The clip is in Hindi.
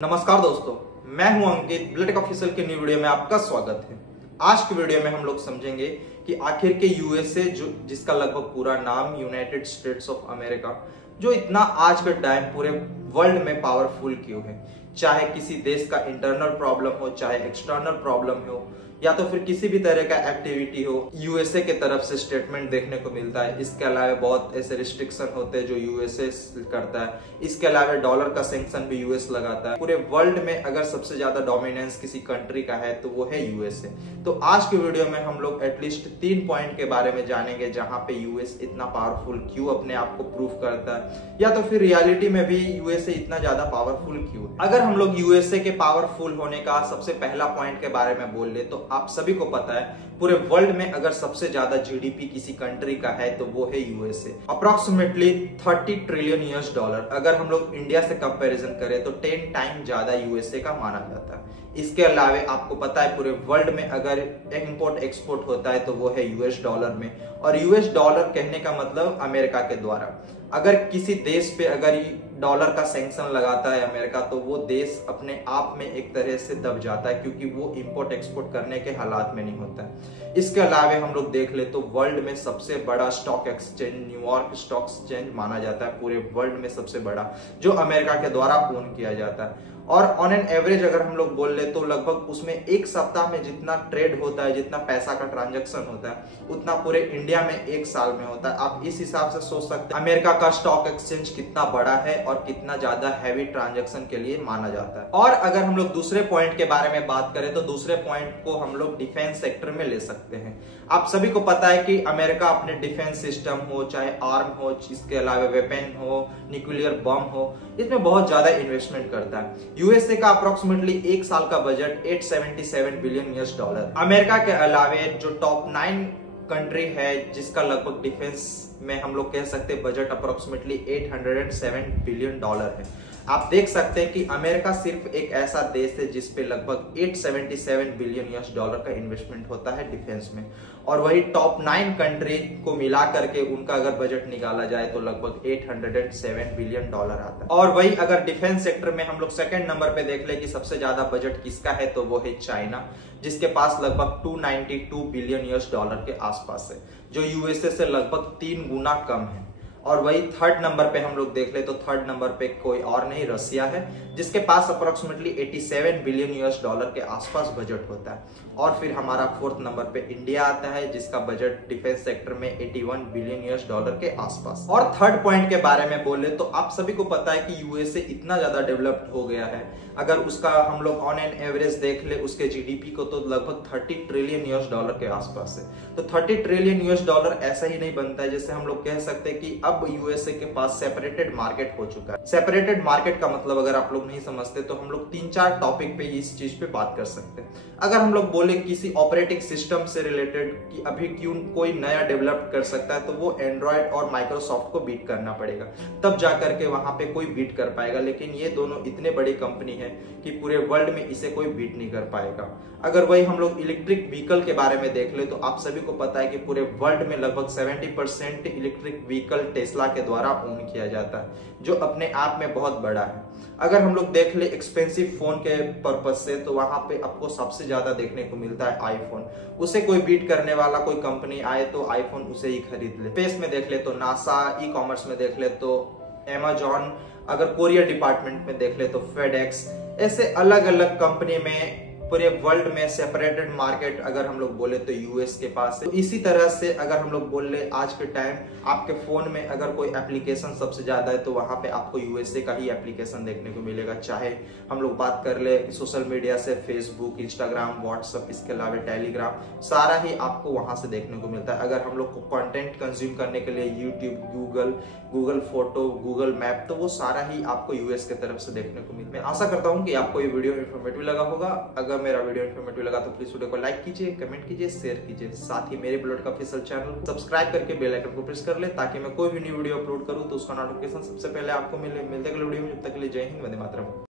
नमस्कार दोस्तों, मैं हूं अंकित। ब्लड ऑफिशियल के न्यू वीडियो में आपका स्वागत है। आज की वीडियो में हम लोग समझेंगे कि आखिर के यूएसए जो जिसका लगभग पूरा नाम यूनाइटेड स्टेट्स ऑफ अमेरिका, जो इतना आज के टाइम पूरे वर्ल्ड में पावरफुल क्यों है। चाहे किसी देश का इंटरनल प्रॉब्लम हो, चाहे एक्सटर्नल प्रॉब्लम हो, या तो फिर किसी भी तरह का एक्टिविटी हो, यूएसए के तरफ से स्टेटमेंट देखने को मिलता है। इसके अलावा बहुत ऐसे रिस्ट्रिक्शन होते हैं जो यूएसए करता है। इसके अलावा डॉलर का सैंक्शन भी यूएस लगाता है। पूरे वर्ल्ड में अगर सबसे ज्यादा डोमिनेंस किसी कंट्री का है तो वो है यूएसए। तो आज की वीडियो में हम लोग एटलीस्ट 3 पॉइंट के बारे में जानेंगे जहां पे यूएस इतना पावरफुल क्यों अपने आप को प्रूव करता है, या तो फिर रियलिटी में भी यूएसए इतना ज्यादा पावरफुल क्यों है। अगर हम लोग यूएसए के पावरफुल होने का सबसे पहला पॉइंट के बारे में बोल ले तो आप सभी को पता है पूरे वर्ल्ड में अगर सबसे ज्यादा जीडीपी किसी कंट्री का है तो वो है USA. Approximately 30 trillion US dollar. अगर हम लोग इंडिया से कंपैरिजन करें तो 10 टाइम ज्यादा यूएसए का माना जाता है। इसके अलावा आपको पता है पूरे वर्ल्ड में अगर इंपोर्ट एक्सपोर्ट होता है तो वो है यूएस डॉलर में, और यूएस डॉलर कहने का मतलब अमेरिका के द्वारा। अगर किसी देश पे अगर डॉलर का सैंक्शन लगाता है अमेरिका तो वो देश अपने आप में एक तरह से दब जाता है, क्योंकि वो इंपोर्ट एक्सपोर्ट करने के हालात में नहीं होता है। इसके अलावा हम लोग देख ले तो वर्ल्ड में सबसे बड़ा stock exchange New York stock exchange माना जाता है, पूरे वर्ल्ड में सबसे बड़ा, जो अमेरिका के द्वारा ओन किया जाता है। और ऑन एन एवरेज अगर हम लोग बोल ले तो लगभग उसमें एक सप्ताह में जितना ट्रेड होता है, जितना पैसा का ट्रांजैक्शन होता है, उतना पूरे इंडिया में एक साल में होता है। आप इस हिसाब से सोच सकते हैं अमेरिका का स्टॉक एक्सचेंज कितना बड़ा है और कितना ज्यादा हैवी ट्रांजैक्शन के लिए माना जाता है। और अगर हम लोग दूसरे पॉइंट के बारे में बात करें तो दूसरे पॉइंट को हम लोग डिफेंस सेक्टर में ले सकते हैं। आप सभी को पता है कि अमेरिका अपने डिफेंस सिस्टम हो, चाहे आर्म हो, इसके अलावा वेपन हो, न्यूक्लियर बम हो, इसमें बहुत ज्यादा इन्वेस्टमेंट करता है। यूएसए का अप्रोक्सीमेटली एक साल का budget 877 billion US dollar. America के अलावा जो टॉप 9 कंट्री है जिसका लगभग डिफेंस में हम लोग कह सकते हैं बजट अप्रोक्सीमेटली 807 बिलियन डॉलर है। आप देख सकते हैं कि अमेरिका सिर्फ एक ऐसा देश है जिसपे लगभग 877 बिलियन यूएस डॉलर का इन्वेस्टमेंट होता है डिफेंस में, और वही टॉप 9 कंट्री को मिला करके उनका अगर बजट निकाला जाए तो लगभग 807 बिलियन डॉलर आता है। और वही अगर डिफेंस सेक्टर में हम लोग सेकंड नंबर पे देख ले कि सबसे ज्यादा बजट किसका है तो वो है चाइना, जिसके पास लगभग 292 बिलियन यूएस डॉलर के आसपास है, जो यूएसए से लगभग 3 गुना कम है। और वही थर्ड नंबर पे हम लोग देख ले तो थर्ड नंबर पे कोई और नहीं, रसिया है, जिसके पास अप्रोक्सीमेटली 87 बिलियन यूएस डॉलर के आसपास बजट होता है। और फिर हमारा फोर्थ नंबर पे इंडिया आता है, जिसका बजट डिफेंस सेक्टर में 81 बिलियन यूएस डॉलर के आसपास। और थर्ड पॉइंट के बारे में बोले तो आप सभी को पता है कि यूएसए इतना ज्यादा डेवलप्ड हो गया है, अगर उसका हम लोग ऑन एन एवरेज देख ले उसके जीडीपी को तो लगभग 30 ट्रिलियन यूएस डॉलर के आसपास है। तो 30 ट्रिलियन यूएस डॉलर ऐसा ही नहीं बनता है, जैसे हम लोग कह सकते हैं कि अब यूएसए के पास सेपरेटेड मार्केट हो चुका है। सेपरेटेड मार्केट का मतलब अगर आप लोग नहीं समझते तो हम लोग 3-4 टॉपिक पे इस चीज पे बात कर सकते हैं। अगर हम लोग बोले किसी ऑपरेटिंग सिस्टम से रिलेटेड कि अभी क्यों कोई नया डेवलप कर सकता है तो वो एंड्रॉइड और माइक्रोसॉफ्ट को बीट करना पड़ेगा, तब जाकर के वहां पे कोई बीट कर पाएगा। लेकिन ये दोनों इतने बड़ी कंपनी है कि पूरे वर्ल्ड में इसे कोई बीट नहीं कर पाएगा। अगर वही हम लोग इलेक्ट्रिक व्हीकल के बारे में देख ले तो आप सभी को पता है कि पूरे वर्ल्ड में लगभग 70% इलेक्ट्रिक व्हीकल टेस्ला के द्वारा ओन किया जाता है, जो अपने आप में बहुत बड़ा है। अगर हम लोग देख ले एक्सपेंसिव फोन के पर्पज से तो वहां पे आपको सबसे ज्यादा देखने को मिलता है आईफोन। उसे कोई बीट करने वाला कोई कंपनी आए तो आईफोन उसे ही खरीद ले। स्पेस में देख ले तो नासा, ई कॉमर्स में देख ले तो अमेजॉन, अगर कोरियर डिपार्टमेंट में देख ले तो फेडेक्स, ऐसे अलग अलग कंपनी में पूरे वर्ल्ड में सेपरेटेड मार्केट अगर हम लोग बोले तो यूएस के पास है। तो इसी तरह से अगर हम लोग बोल ले आज के टाइम आपके फोन में अगर कोई एप्लीकेशन सबसे ज्यादा है तो वहां पे आपको यूएसए का ही एप्लीकेशन देखने को मिलेगा। चाहे हम लोग बात कर ले सोशल मीडिया से फेसबुक, इंस्टाग्राम, व्हाट्सएप, इसके अलावा टेलीग्राम, सारा ही आपको वहां से देखने को मिलता है। अगर हम लोग को कंटेंट कंज्यूम करने के लिए YouTube, Google photo, Google map, तो वो सारा ही आपको यूएस के तरफ से देखने को मिलता है। मैं आशा करता हूँ कि आपको ये वीडियो इन्फॉर्मेटिव लगा होगा। अगर मेरा वीडियो इन्फॉर्मेटिव लगा तो प्लीज वीडियो को लाइक कीजिए, कमेंट कीजिए, शेयर कीजिए। साथ ही मेरे ब्लड का ऑफिशियल चैनल को सब्सक्राइब करके बेल आइकन को प्रेस कर ले, ताकि मैं कोई भी न्यू वीडियो अपलोड करूं तो उसका नोटिफिकेशन सबसे पहले आपको मिले। मिलते अगले वीडियो में, जब तक के लिए जय हिंद, वंदे मातरम।